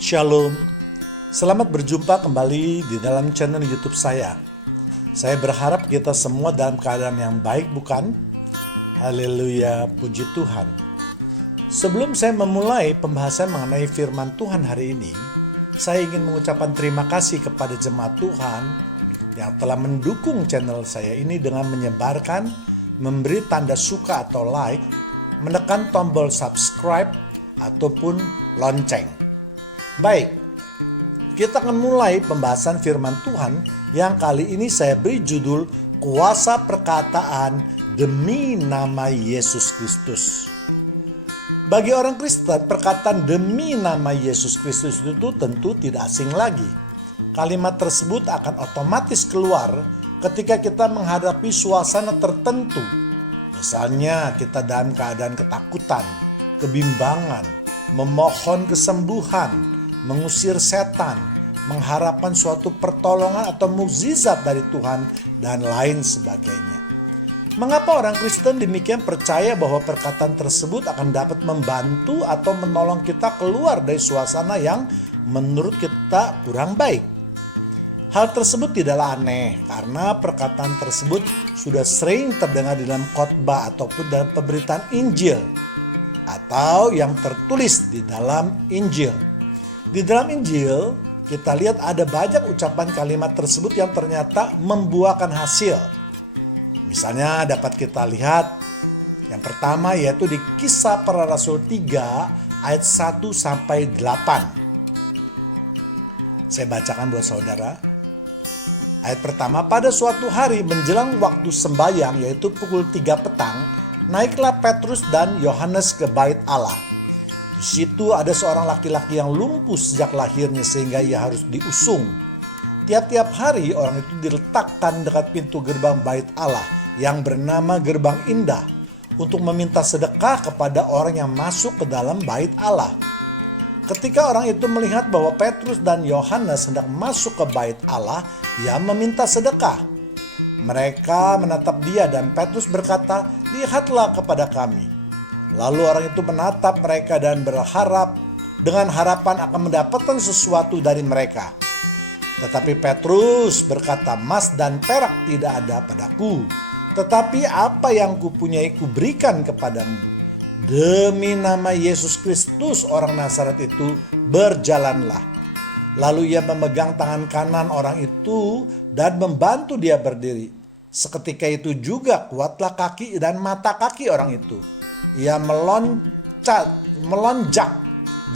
Shalom, selamat berjumpa kembali di dalam channel YouTube saya. Saya berharap kita semua dalam keadaan yang baik, bukan? Haleluya, puji Tuhan. Sebelum saya memulai pembahasan mengenai firman Tuhan hari ini, saya ingin mengucapkan terima kasih kepada jemaat Tuhan yang telah mendukung channel saya ini dengan menyebarkan, memberi tanda suka atau like, menekan tombol subscribe ataupun lonceng. Baik, kita akan mulai pembahasan firman Tuhan yang kali ini saya beri judul Kuasa Perkataan Demi Nama Yesus Kristus. Bagi orang Kristen, perkataan demi nama Yesus Kristus itu tentu tidak asing lagi. Kalimat tersebut akan otomatis keluar ketika kita menghadapi suasana tertentu. Misalnya kita dalam keadaan ketakutan, kebimbangan, memohon kesembuhan, mengusir setan, mengharapkan suatu pertolongan atau mukjizat dari Tuhan, dan lain sebagainya. Mengapa orang Kristen demikian percaya bahwa perkataan tersebut akan dapat membantu atau menolong kita keluar dari suasana yang menurut kita kurang baik? Hal tersebut tidaklah aneh karena perkataan tersebut sudah sering terdengar di dalam khotbah ataupun dalam pemberitaan Injil atau yang tertulis di dalam Injil. Di dalam Injil, kita lihat ada banyak ucapan kalimat tersebut yang ternyata membuahkan hasil. Misalnya dapat kita lihat yang pertama yaitu di Kisah Para Rasul 3 ayat 1 sampai 8. Saya bacakan buat saudara. Ayat pertama, pada suatu hari menjelang waktu sembahyang yaitu pukul 3 petang, naiklah Petrus dan Yohanes ke bait Allah. Di situ ada seorang laki-laki yang lumpuh sejak lahirnya sehingga ia harus diusung. Tiap-tiap hari orang itu diletakkan dekat pintu gerbang bait Allah yang bernama Gerbang Indah untuk meminta sedekah kepada orang yang masuk ke dalam bait Allah. Ketika orang itu melihat bahwa Petrus dan Yohanes hendak masuk ke bait Allah, ia meminta sedekah. Mereka menatap dia dan Petrus berkata, "Lihatlah kepada kami." Lalu orang itu menatap mereka dan berharap dengan harapan akan mendapatkan sesuatu dari mereka. Tetapi Petrus berkata, "Emas dan perak tidak ada padaku, tetapi apa yang kupunyai kuberikan kepadamu. Demi nama Yesus Kristus orang Nazaret itu, berjalanlah." Lalu ia memegang tangan kanan orang itu dan membantu dia berdiri. Seketika itu juga kuatlah kaki dan mata kaki orang itu. Ia melonjak,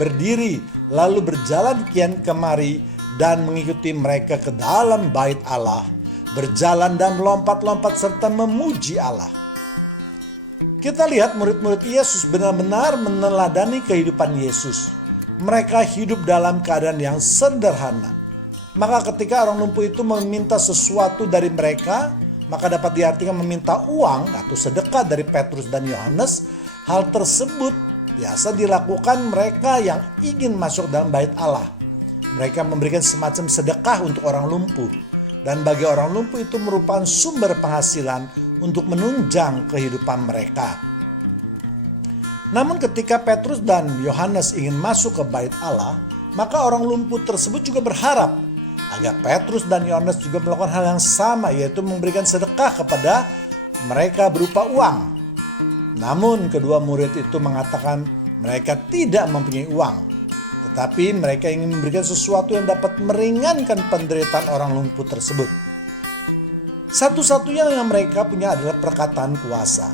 berdiri, lalu berjalan kian kemari dan mengikuti mereka ke dalam bait Allah, berjalan dan melompat-lompat serta memuji Allah. Kita lihat murid-murid Yesus benar-benar meneladani kehidupan Yesus. Mereka hidup dalam keadaan yang sederhana. Maka ketika orang lumpuh itu meminta sesuatu dari mereka, maka dapat diartikan meminta uang atau sedekah dari Petrus dan Yohanes. Hal tersebut biasa dilakukan mereka yang ingin masuk dalam bait Allah. Mereka memberikan semacam sedekah untuk orang lumpuh. Dan bagi orang lumpuh itu merupakan sumber penghasilan untuk menunjang kehidupan mereka. Namun ketika Petrus dan Yohanes ingin masuk ke bait Allah, maka orang lumpuh tersebut juga berharap agar Petrus dan Yohanes juga melakukan hal yang sama, yaitu memberikan sedekah kepada mereka berupa uang. Namun kedua murid itu mengatakan mereka tidak mempunyai uang, tetapi mereka ingin memberikan sesuatu yang dapat meringankan penderitaan orang lumpuh tersebut. Satu-satunya yang mereka punya adalah perkataan kuasa.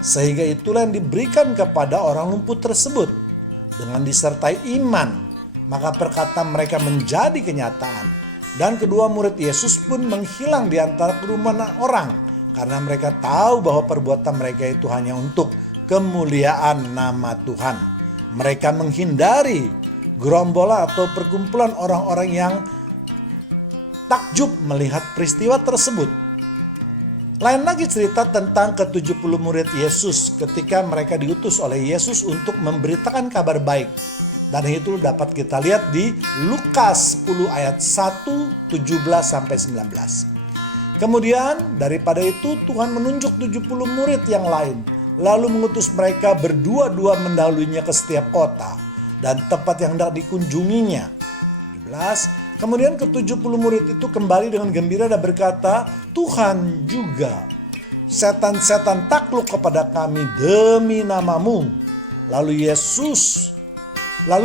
Sehingga itulah yang diberikan kepada orang lumpuh tersebut. Dengan disertai iman, maka perkataan mereka menjadi kenyataan. Dan kedua murid Yesus pun menghilang di antara kerumunan orang, karena mereka tahu bahwa perbuatan mereka itu hanya untuk kemuliaan nama Tuhan. Mereka menghindari gerombolan atau perkumpulan orang-orang yang takjub melihat peristiwa tersebut. Lain lagi cerita tentang ke-70 murid Yesus ketika mereka diutus oleh Yesus untuk memberitakan kabar baik. Dan itu dapat kita lihat di Lukas 10 ayat 1, 17-19. Kemudian daripada itu Tuhan menunjuk 70 murid yang lain, lalu mengutus mereka berdua-dua mendahulunya ke setiap kota. dan tempat yang hendak dikunjunginya. 17. Kemudian ke-70 murid itu kembali dengan gembira dan berkata, Tuhan juga, setan-setan takluk kepada kami demi nama-Mu. Lalu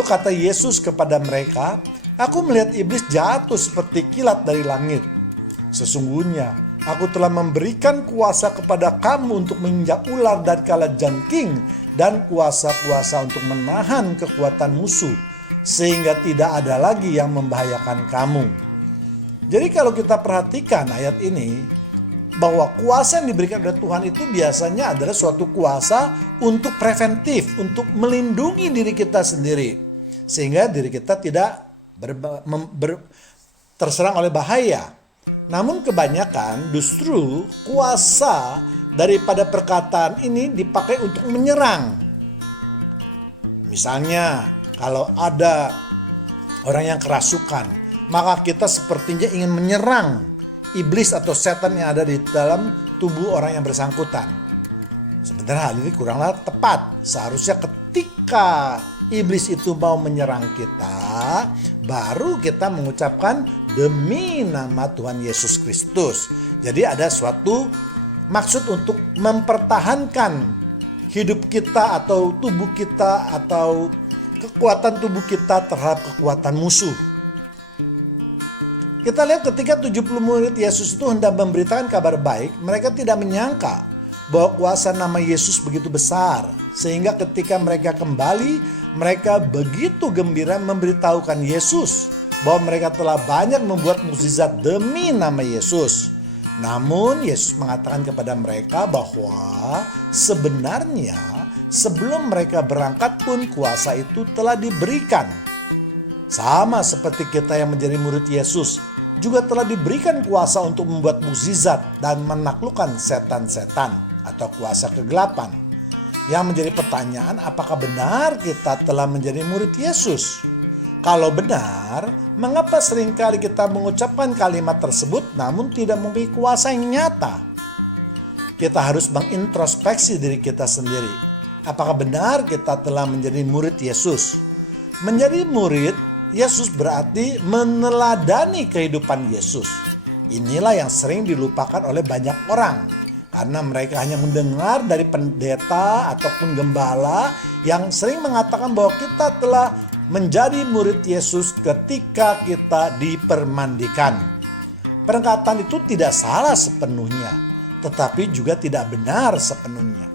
kata Yesus kepada mereka, Aku melihat iblis jatuh seperti kilat dari langit. Sesungguhnya Aku telah memberikan kuasa kepada kamu untuk menginjak ular dan kalajengking dan kuasa-kuasa untuk menahan kekuatan musuh, sehingga tidak ada lagi yang membahayakan kamu. Jadi kalau kita perhatikan ayat ini, bahwa kuasa yang diberikan oleh Tuhan itu biasanya adalah suatu kuasa untuk preventif, untuk melindungi diri kita sendiri, sehingga diri kita tidak terserang oleh bahaya. Namun kebanyakan justru kuasa daripada perkataan ini dipakai untuk menyerang. Misalnya kalau ada orang yang kerasukan, maka kita sepertinya ingin menyerang iblis atau setan yang ada di dalam tubuh orang yang bersangkutan. Sebenarnya hal ini kuranglah tepat. Seharusnya ketika iblis itu mau menyerang kita, baru kita mengucapkan demi nama Tuhan Yesus Kristus. Jadi ada suatu maksud untuk mempertahankan hidup kita atau tubuh kita atau kekuatan tubuh kita terhadap kekuatan musuh. Kita lihat ketika 70 murid Yesus itu hendak memberitakan kabar baik, mereka tidak menyangka bahwa kuasa nama Yesus begitu besar. Sehingga ketika mereka kembali, mereka begitu gembira memberitahukan Yesus bahwa mereka telah banyak membuat mukjizat demi nama Yesus. Namun Yesus mengatakan kepada mereka bahwa sebenarnya sebelum mereka berangkat pun kuasa itu telah diberikan. Sama seperti kita yang menjadi murid Yesus, juga telah diberikan kuasa untuk membuat mukjizat dan menaklukkan setan-setan atau kuasa kegelapan. Yang menjadi pertanyaan, apakah benar kita telah menjadi murid Yesus? Kalau benar, mengapa seringkali kita mengucapkan kalimat tersebut namun tidak memiliki kuasa yang nyata? Kita harus mengintrospeksi diri kita sendiri. Apakah benar kita telah menjadi murid Yesus? Menjadi murid Yesus berarti meneladani kehidupan Yesus. Inilah yang sering dilupakan oleh banyak orang. Karena mereka hanya mendengar dari pendeta ataupun gembala yang sering mengatakan bahwa kita telah menjadi murid Yesus ketika kita dipermandikan. Perkataan itu tidak salah sepenuhnya, tetapi juga tidak benar sepenuhnya.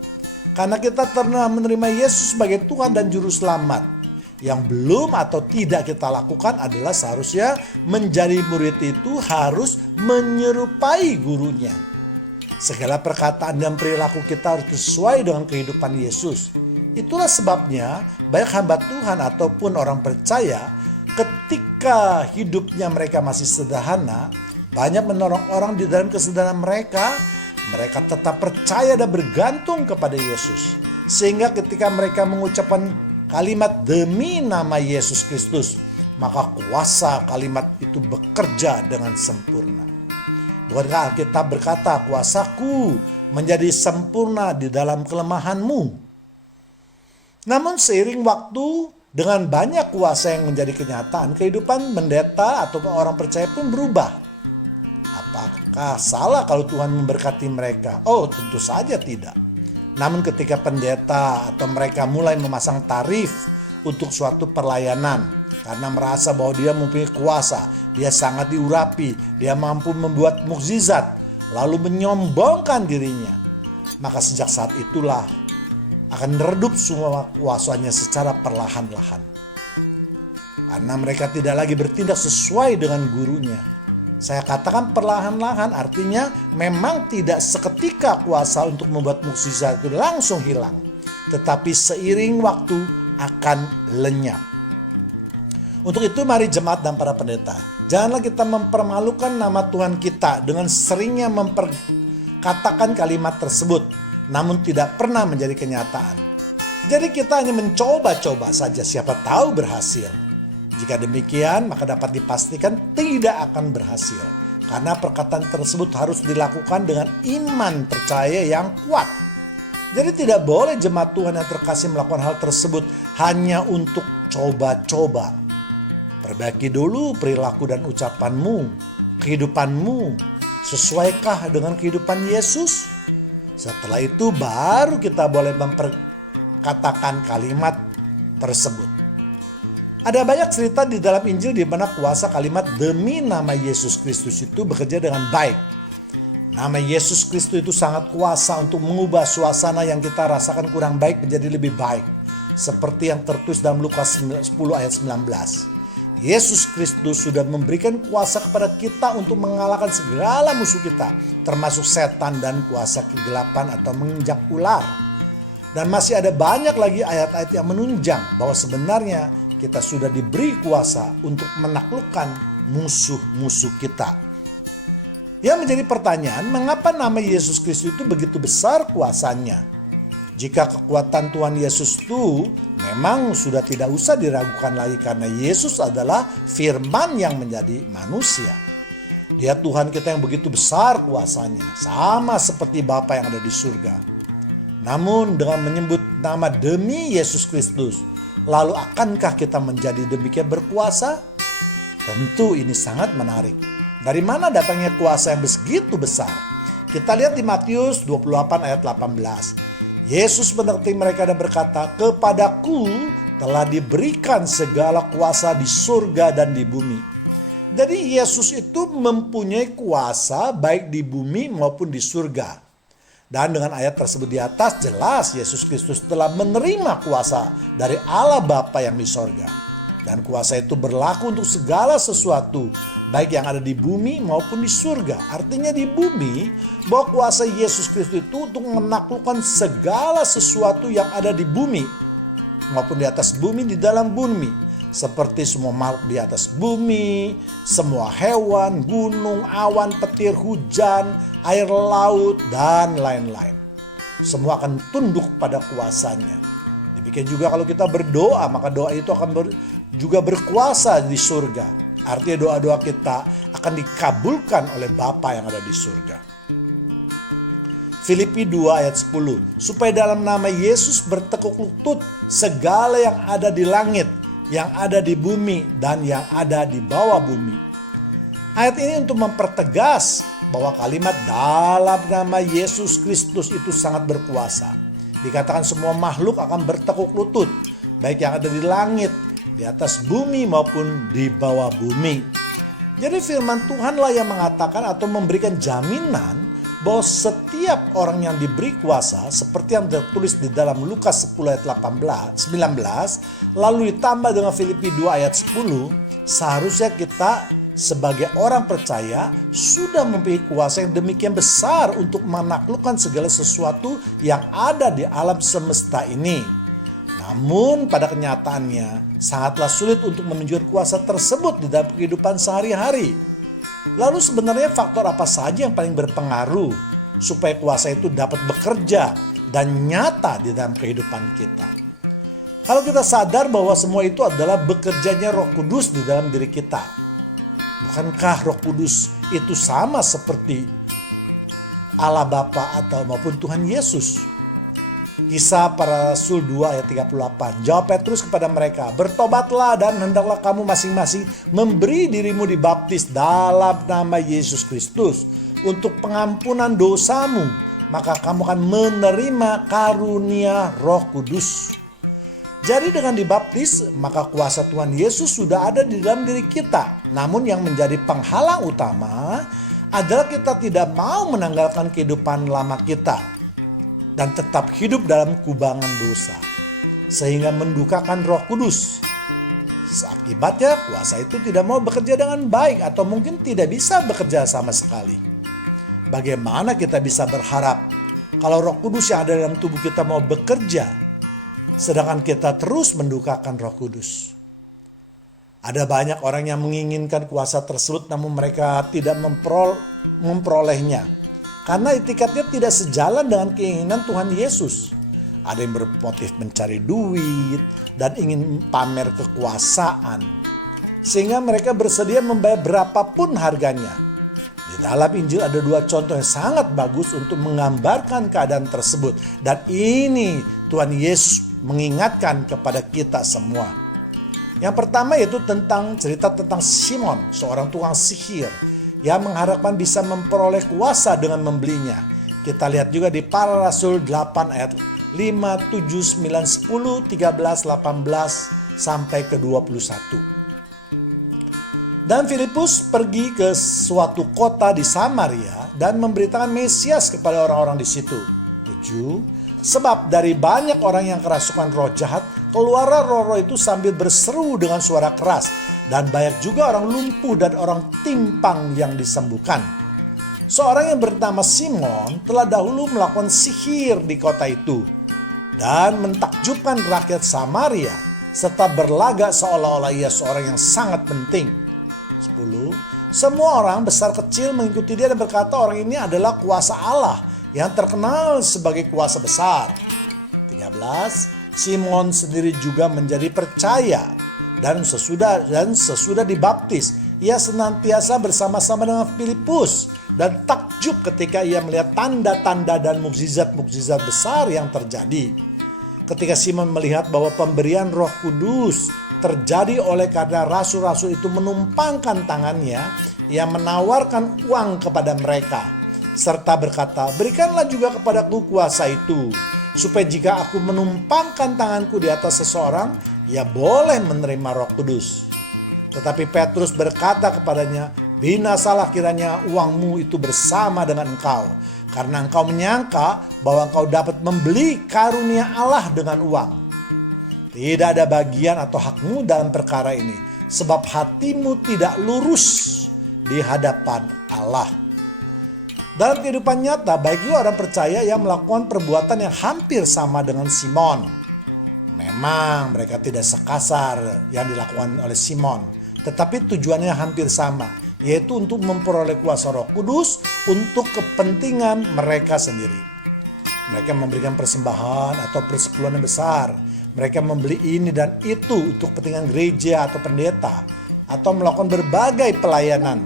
Karena kita telah menerima Yesus sebagai Tuhan dan Juru Selamat. Yang belum atau tidak kita lakukan adalah seharusnya menjadi murid itu harus menyerupai gurunya. Segala perkataan dan perilaku kita harus sesuai dengan kehidupan Yesus. Itulah sebabnya banyak hamba Tuhan ataupun orang percaya ketika hidupnya mereka masih sederhana, banyak menolong orang di dalam kesederhanaan mereka, mereka tetap percaya dan bergantung kepada Yesus. Sehingga ketika mereka mengucapkan kalimat demi nama Yesus Kristus, maka kuasa kalimat itu bekerja dengan sempurna. Bukankah Alkitab berkata, kuasaku menjadi sempurna di dalam kelemahanmu? Namun seiring waktu, dengan banyak kuasa yang menjadi kenyataan, kehidupan pendeta atau orang percaya pun berubah. Apakah salah kalau Tuhan memberkati mereka? Oh, tentu saja tidak. Namun ketika pendeta atau mereka mulai memasang tarif untuk suatu pelayanan karena merasa bahwa dia mempunyai kuasa, dia sangat diurapi, dia mampu membuat mukjizat, lalu menyombongkan dirinya, maka sejak saat itulah akan redup semua kuasanya secara perlahan-lahan. Karena mereka tidak lagi bertindak sesuai dengan gurunya. Saya katakan perlahan-lahan artinya memang tidak seketika kuasa untuk membuat mukjizat itu langsung hilang. Tetapi seiring waktu akan lenyap. Untuk itu mari jemaat dan para pendeta, janganlah kita mempermalukan nama Tuhan kita dengan seringnya memperkatakan kalimat tersebut, namun tidak pernah menjadi kenyataan. Jadi kita hanya mencoba-coba saja, siapa tahu berhasil. Jika demikian, maka dapat dipastikan tidak akan berhasil. Karena perkataan tersebut harus dilakukan dengan iman percaya yang kuat. Jadi tidak boleh jemaat Tuhan yang terkasih melakukan hal tersebut hanya untuk coba-coba. Perbaiki dulu perilaku dan ucapanmu, kehidupanmu. Sesuaikah dengan kehidupan Yesus? Setelah itu baru kita boleh memperkatakan kalimat tersebut. Ada banyak cerita di dalam Injil di mana kuasa kalimat demi nama Yesus Kristus itu bekerja dengan baik. Nama Yesus Kristus itu sangat kuasa untuk mengubah suasana yang kita rasakan kurang baik menjadi lebih baik. Seperti yang tertulis dalam Lukas 10 ayat 19. Yesus Kristus sudah memberikan kuasa kepada kita untuk mengalahkan segala musuh kita, termasuk setan dan kuasa kegelapan atau menginjak ular. Dan masih ada banyak lagi ayat-ayat yang menunjang bahwa sebenarnya kita sudah diberi kuasa untuk menaklukkan musuh-musuh kita. Yang menjadi pertanyaan, mengapa nama Yesus Kristus itu begitu besar kuasanya? Jika kekuatan Tuhan Yesus itu memang sudah tidak usah diragukan lagi karena Yesus adalah firman yang menjadi manusia. Dia Tuhan kita yang begitu besar kuasanya, sama seperti Bapa yang ada di surga. Namun dengan menyebut nama demi Yesus Kristus, lalu akankah kita menjadi demikian berkuasa? Tentu ini sangat menarik. Dari mana datangnya kuasa yang begitu besar? Kita lihat di Matius 28 ayat 18. Yesus menerti mereka dan berkata, "Kepadaku telah diberikan segala kuasa di surga dan di bumi." Jadi Yesus itu mempunyai kuasa baik di bumi maupun di surga. Dan dengan ayat tersebut di atas jelas Yesus Kristus telah menerima kuasa dari Allah Bapa yang di surga. Dan kuasa itu berlaku untuk segala sesuatu, baik yang ada di bumi maupun di surga. Artinya di bumi, bahwa kuasa Yesus Kristus itu untuk menaklukkan segala sesuatu yang ada di bumi, maupun di atas bumi, di dalam bumi. Seperti semua makhluk di atas bumi, semua hewan, gunung, awan, petir, hujan, air laut, dan lain-lain. Semua akan tunduk pada kuasanya. Demikian juga kalau kita berdoa, maka doa itu akan juga berkuasa di surga. Artinya doa-doa kita akan dikabulkan oleh Bapa yang ada di surga. Filipi 2 ayat 10. Supaya dalam nama Yesus bertekuk lutut segala yang ada di langit, yang ada di bumi, dan yang ada di bawah bumi. Ayat ini untuk mempertegas bahwa kalimat dalam nama Yesus Kristus itu sangat berkuasa. Dikatakan semua makhluk akan bertekuk lutut, baik yang ada di langit, di atas bumi maupun di bawah bumi. Jadi firman Tuhanlah yang mengatakan atau memberikan jaminan bahwa setiap orang yang diberi kuasa seperti yang tertulis di dalam Lukas 10 ayat 19 lalu ditambah dengan Filipi 2 ayat 10, seharusnya kita sebagai orang percaya sudah memiliki kuasa yang demikian besar untuk menaklukkan segala sesuatu yang ada di alam semesta ini. Namun pada kenyataannya sangatlah sulit untuk menunjukkan kuasa tersebut di dalam kehidupan sehari-hari. Lalu sebenarnya faktor apa saja yang paling berpengaruh supaya kuasa itu dapat bekerja dan nyata di dalam kehidupan kita? Kalau kita sadar bahwa semua itu adalah bekerjanya Roh Kudus di dalam diri kita. Bukankah Roh Kudus itu sama seperti Allah Bapa atau maupun Tuhan Yesus? Kisah para Rasul 2 ayat 38. Jawab Petrus kepada mereka, "Bertobatlah dan hendaklah kamu masing-masing memberi dirimu dibaptis dalam nama Yesus Kristus untuk pengampunan dosamu, maka kamu akan menerima karunia Roh Kudus." Jadi dengan dibaptis, maka kuasa Tuhan Yesus sudah ada di dalam diri kita. Namun yang menjadi penghalang utama adalah kita tidak mau menanggalkan kehidupan lama kita dan tetap hidup dalam kubangan dosa, sehingga mendukakan Roh Kudus. Akibatnya kuasa itu tidak mau bekerja dengan baik atau mungkin tidak bisa bekerja sama sekali. Bagaimana kita bisa berharap kalau Roh Kudus yang ada dalam tubuh kita mau bekerja, sedangkan kita terus mendukakan Roh Kudus? Ada banyak orang yang menginginkan kuasa tersebut namun mereka tidak memperolehnya. Karena etikatnya tidak sejalan dengan keinginan Tuhan Yesus. Ada yang bermotif mencari duit dan ingin pamer kekuasaan. Sehingga mereka bersedia membayar berapapun harganya. Di dalam Injil ada dua contoh yang sangat bagus untuk menggambarkan keadaan tersebut. Dan ini Tuhan Yesus mengingatkan kepada kita semua. Yang pertama yaitu cerita tentang Simon, seorang tukang sihir yang mengharapkan bisa memperoleh kuasa dengan membelinya. Kita lihat juga di Para Rasul 8 ayat 5, 7, 9, 10, 13, 18 sampai ke 21. Dan Filipus pergi ke suatu kota di Samaria dan memberitakan Mesias kepada orang-orang di situ. 7. Sebab dari banyak orang yang kerasukan roh jahat, keluarlah roh-roh itu sambil berseru dengan suara keras. Dan banyak juga orang lumpuh dan orang timpang yang disembuhkan. Seorang yang bernama Simon telah dahulu melakukan sihir di kota itu dan mentakjubkan rakyat Samaria serta berlagak seolah-olah ia seorang yang sangat penting. 10. Semua orang besar kecil mengikuti dia dan berkata orang ini adalah kuasa Allah yang terkenal sebagai kuasa besar. 13. Simon sendiri juga menjadi percaya dan sesudah dibaptis ia senantiasa bersama-sama dengan Filipus dan takjub ketika ia melihat tanda-tanda dan mukjizat-mukjizat besar yang terjadi. Ketika Simon melihat bahwa pemberian Roh Kudus terjadi oleh karena rasul-rasul itu menumpangkan tangannya, ia menawarkan uang kepada mereka serta berkata, berikanlah juga kepadaku kuasa itu, supaya jika aku menumpangkan tanganku di atas seseorang, ia boleh menerima Roh Kudus. Tetapi Petrus berkata kepadanya, binasalah kiranya uangmu itu bersama dengan engkau, karena engkau menyangka bahwa engkau dapat membeli karunia Allah dengan uang. Tidak ada bagian atau hakmu dalam perkara ini, sebab hatimu tidak lurus di hadapan Allah. Dalam kehidupan nyata, baik juga orang percaya yang melakukan perbuatan yang hampir sama dengan Simon. Memang mereka tidak sekasar yang dilakukan oleh Simon, tetapi tujuannya hampir sama, yaitu untuk memperoleh kuasa Roh Kudus untuk kepentingan mereka sendiri. Mereka memberikan persembahan atau persepuluhan yang besar. Mereka membeli ini dan itu untuk kepentingan gereja atau pendeta, atau melakukan berbagai pelayanan.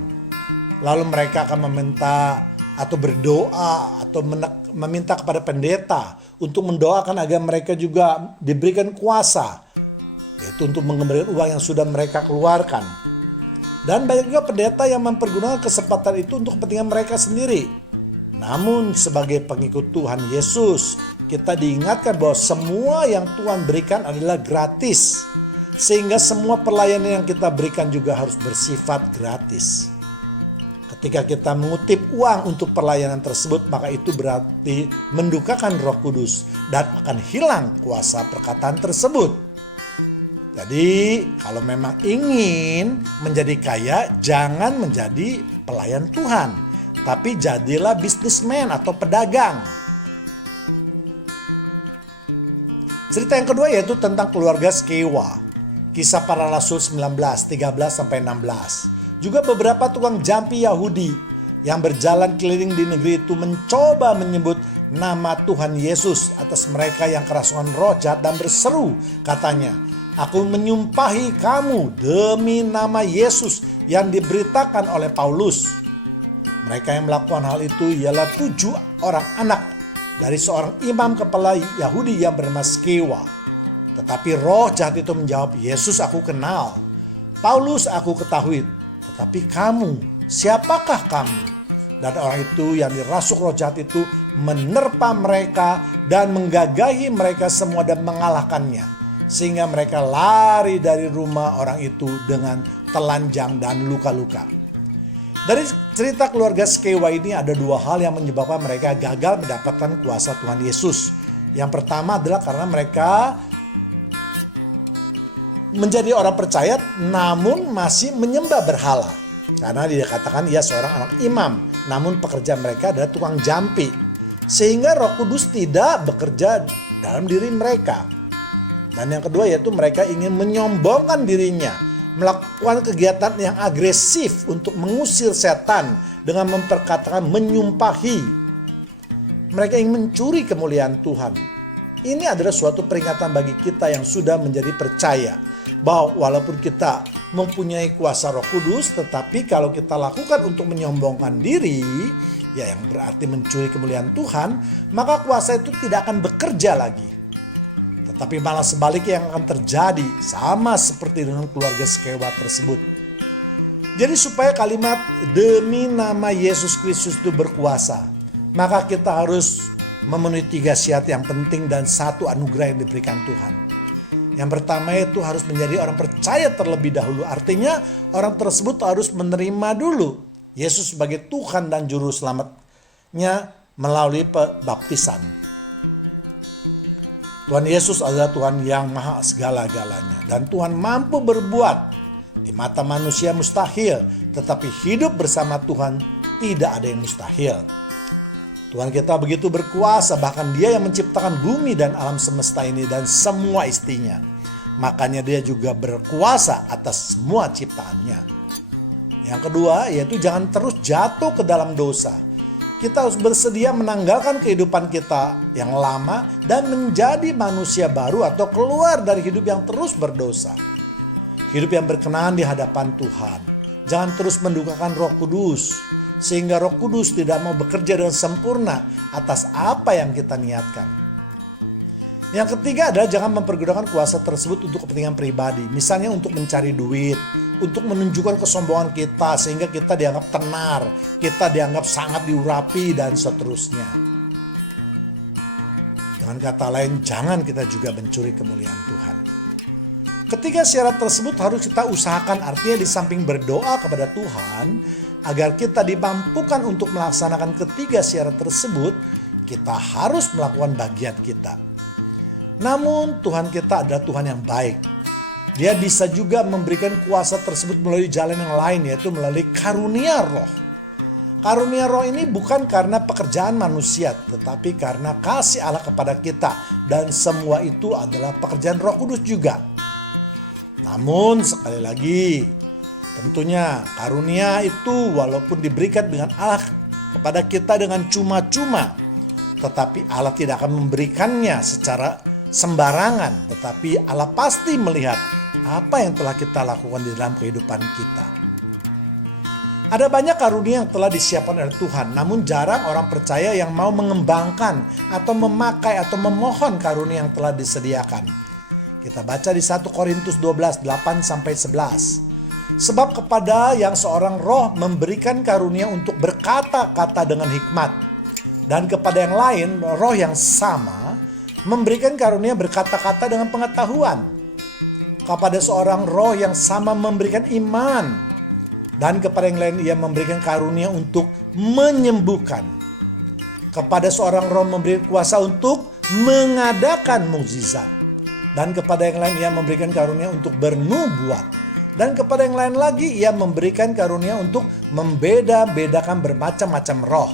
Lalu mereka akan meminta atau berdoa atau meminta kepada pendeta untuk mendoakan agar mereka juga diberikan kuasa, yaitu untuk mengembalikan uang yang sudah mereka keluarkan. Dan banyak juga pendeta yang mempergunakan kesempatan itu untuk kepentingan mereka sendiri. Namun sebagai pengikut Tuhan Yesus, kita diingatkan bahwa semua yang Tuhan berikan adalah gratis, sehingga semua pelayanan yang kita berikan juga harus bersifat gratis. Ketika kita mengutip uang untuk pelayanan tersebut, maka itu berarti mendukakan Roh Kudus dan akan hilang kuasa perkataan tersebut. Jadi, kalau memang ingin menjadi kaya, jangan menjadi pelayan Tuhan, tapi jadilah bisnismen atau pedagang. Cerita yang kedua yaitu tentang keluarga Skewa. Kisah Para Rasul 19, 13-16. Juga beberapa tukang jampi Yahudi yang berjalan keliling di negeri itu mencoba menyebut nama Tuhan Yesus atas mereka yang kerasukan roh jahat dan berseru, katanya, aku menyumpahi kamu demi nama Yesus yang diberitakan oleh Paulus. Mereka yang melakukan hal itu ialah 7 orang anak dari seorang imam kepala Yahudi yang bernama Skewa. Tetapi roh jahat itu menjawab, Yesus aku kenal, Paulus aku ketahui, tetapi kamu, siapakah kamu? Dan orang itu yang dirasuk roh jahat itu menerpa mereka dan menggagahi mereka semua dan mengalahkannya. Sehingga mereka lari dari rumah orang itu dengan telanjang dan luka-luka. Dari cerita keluarga Skewa ini ada 2 hal yang menyebabkan mereka gagal mendapatkan kuasa Tuhan Yesus. Yang pertama adalah karena mereka menjadi orang percaya namun masih menyembah berhala. Karena dikatakan ia seorang anak imam, namun pekerjaan mereka adalah tukang jampi. Sehingga Roh Kudus tidak bekerja dalam diri mereka. Dan yang kedua yaitu mereka ingin menyombongkan dirinya, melakukan kegiatan yang agresif untuk mengusir setan dengan memperkatakan menyumpahi. Mereka ingin mencuri kemuliaan Tuhan. Ini adalah suatu peringatan bagi kita yang sudah menjadi percaya, bahwa walaupun kita mempunyai kuasa Roh Kudus, tetapi kalau kita lakukan untuk menyombongkan diri, ya yang berarti mencuri kemuliaan Tuhan, maka kuasa itu tidak akan bekerja lagi. Tapi malah sebaliknya yang akan terjadi, sama seperti dengan keluarga Skewa tersebut. Jadi supaya kalimat demi nama Yesus Kristus itu berkuasa, maka kita harus memenuhi 3 syarat yang penting dan 1 anugerah yang diberikan Tuhan. Yang pertama itu harus menjadi orang percaya terlebih dahulu. Artinya orang tersebut harus menerima dulu Yesus sebagai Tuhan dan Juru Selamatnya melalui baptisan. Tuhan Yesus adalah Tuhan yang maha segala-galanya. Dan Tuhan mampu berbuat di mata manusia mustahil. Tetapi hidup bersama Tuhan tidak ada yang mustahil. Tuhan kita begitu berkuasa, bahkan Dia yang menciptakan bumi dan alam semesta ini dan semua isinya. Makanya Dia juga berkuasa atas semua ciptaannya. Yang kedua yaitu jangan terus jatuh ke dalam dosa. Kita harus bersedia menanggalkan kehidupan kita yang lama dan menjadi manusia baru atau keluar dari hidup yang terus berdosa. Hidup yang berkenan di hadapan Tuhan. Jangan terus mendukakan Roh Kudus, sehingga Roh Kudus tidak mau bekerja dengan sempurna atas apa yang kita niatkan. Yang ketiga adalah jangan mempergunakan kuasa tersebut untuk kepentingan pribadi. Misalnya untuk mencari duit, untuk menunjukkan kesombongan kita sehingga kita dianggap tenar, kita dianggap sangat diurapi dan seterusnya. Dengan kata lain, jangan kita juga mencuri kemuliaan Tuhan. Ketiga syarat tersebut harus kita usahakan, artinya di samping berdoa kepada Tuhan agar kita dimampukan untuk melaksanakan ketiga syarat tersebut, kita harus melakukan bagian kita. Namun Tuhan kita adalah Tuhan yang baik. Dia bisa juga memberikan kuasa tersebut melalui jalan yang lain, yaitu melalui karunia roh. Karunia roh ini bukan karena pekerjaan manusia, tetapi karena kasih Allah kepada kita. Dan semua itu adalah pekerjaan Roh Kudus juga. Namun sekali lagi, tentunya karunia itu walaupun diberikan dengan Allah kepada kita dengan cuma-cuma, tetapi Allah tidak akan memberikannya secara sembarangan. Tetapi Allah pasti melihat apa yang telah kita lakukan di dalam kehidupan kita. Ada banyak karunia yang telah disiapkan oleh Tuhan, namun jarang orang percaya yang mau mengembangkan atau memakai atau memohon karunia yang telah disediakan. Kita baca di 1 Korintus 12, 8-11. Sebab kepada yang seorang roh memberikan karunia untuk berkata-kata dengan hikmat, dan kepada yang lain roh yang sama memberikan karunia berkata-kata dengan pengetahuan. Kepada seorang roh yang sama memberikan iman, dan kepada yang lain ia memberikan karunia untuk menyembuhkan. Kepada seorang roh memberikan kuasa untuk mengadakan mukjizat. Dan kepada yang lain ia memberikan karunia untuk bernubuat. Dan kepada yang lain lagi ia memberikan karunia untuk membeda-bedakan bermacam-macam roh.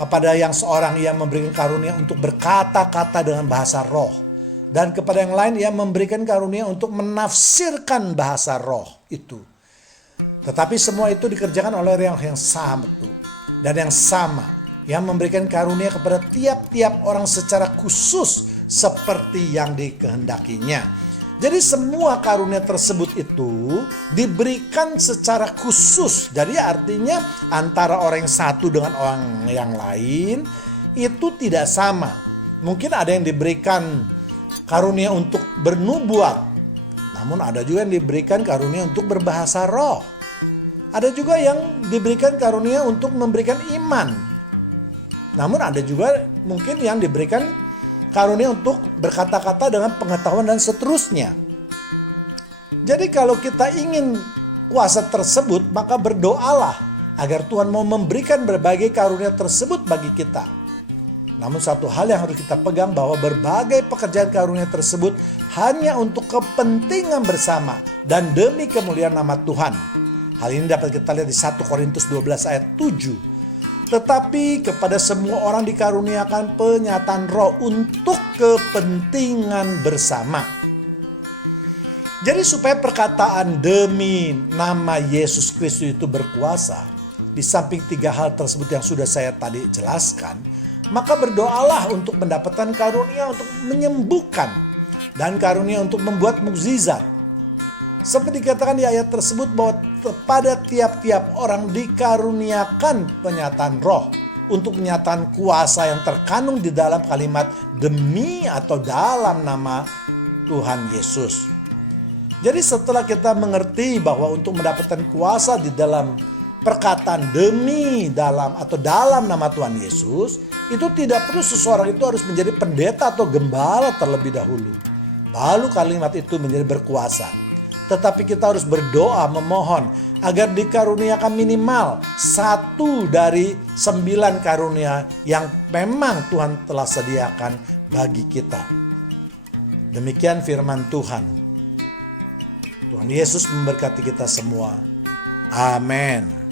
Kepada yang seorang ia memberikan karunia untuk berkata-kata dengan bahasa roh. Dan kepada yang lain ia memberikan karunia untuk menafsirkan bahasa roh itu. Tetapi semua itu dikerjakan oleh yang sama dan yang sama, yang memberikan karunia kepada tiap-tiap orang secara khusus seperti yang dikehendakinya. Jadi semua karunia tersebut itu diberikan secara khusus. Jadi artinya antara orang yang satu dengan orang yang lain itu tidak sama. Mungkin ada yang diberikan karunia untuk bernubuat, namun ada juga yang diberikan karunia untuk berbahasa roh. Ada juga yang diberikan karunia untuk memberikan iman. Namun ada juga mungkin yang diberikan karunia untuk berkata-kata dengan pengetahuan dan seterusnya. Jadi kalau kita ingin kuasa tersebut, maka berdoalah agar Tuhan mau memberikan berbagai karunia tersebut bagi kita. Namun satu hal yang harus kita pegang, bahwa berbagai pekerjaan karunia tersebut hanya untuk kepentingan bersama dan demi kemuliaan nama Tuhan. Hal ini dapat kita lihat di 1 Korintus 12 ayat 7. Tetapi kepada semua orang dikaruniakan penyataan roh untuk kepentingan bersama. Jadi supaya perkataan demi nama Yesus Kristus itu berkuasa, di samping 3 hal tersebut yang sudah saya tadi jelaskan, maka berdoalah untuk mendapatkan karunia untuk menyembuhkan dan karunia untuk membuat mukjizat. Seperti dikatakan di ayat tersebut bahwa pada tiap-tiap orang dikaruniakan penyataan roh untuk kenyataan kuasa yang terkandung di dalam kalimat demi atau dalam nama Tuhan Yesus. Jadi setelah kita mengerti bahwa untuk mendapatkan kuasa di dalam perkataan demi dalam atau dalam nama Tuhan Yesus, itu tidak perlu seseorang itu harus menjadi pendeta atau gembala terlebih dahulu, baru kalimat itu menjadi berkuasa. Tetapi kita harus berdoa memohon agar dikaruniakan minimal 1 dari 9 karunia yang memang Tuhan telah sediakan bagi kita. Demikian firman Tuhan. Tuhan Yesus memberkati kita semua. Amin.